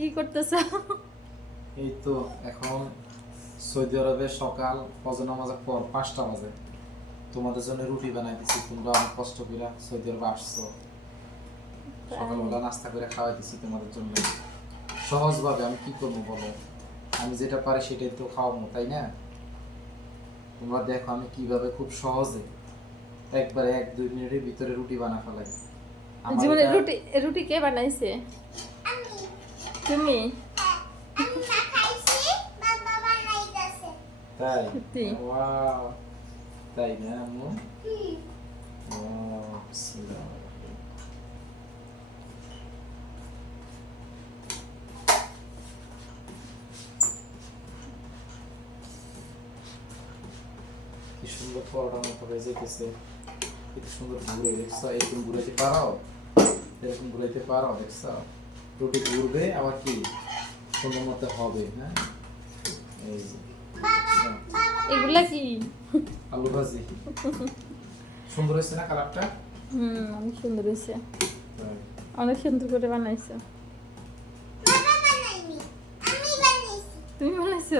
কি করতেছ? এই তো এখন সৌদি আরবে সকাল ফজর নামাজের পর 5টা বাজে। তোমাদের জন্য রুটি বানাই দিছি, তোমরা অনেক কষ্ট করে সৌদি আরবে আসছো, সকালবেলা নাস্তা করে খাওয়াই দিছি তোমাদের জন্য। সহজভাবে আমি কি করবো বলো, আমি যেটা পারি সেটাই তো খাওয়াবো, তাই না? তোমরা দেখো আমি কিভাবে খুব সহজে একবারে 1-2 মিনিটের ভিতরে রুটি বানা ফেলাই। আমার জীবনে এটা- রুটি রুটি কে বানাইছে? তুমি? তাই? সত্যি? ওয়াও, তাই না আম্মু? ওয়াও, বিসমিল্লাহ। কি সুন্দর পরোটার মতো হয়ে যেতেছে, কি সুন্দর ঘুরে, দেখছো? এরকম ঘুরাইতে পারো, এরকম ঘুরাইতে পারো, দেখছো? রুটি ঘুরবে আবার কি সুন্দর মতো হবে। হ্যাঁ, এই যে এগুলা কি? আলু ভাজি। সুন্দর হয়েছে না কালারটা? অনেক সুন্দর হয়েছে, তাই। অনেক সুন্দর করে বানাইছো। তুমি বানাইছো?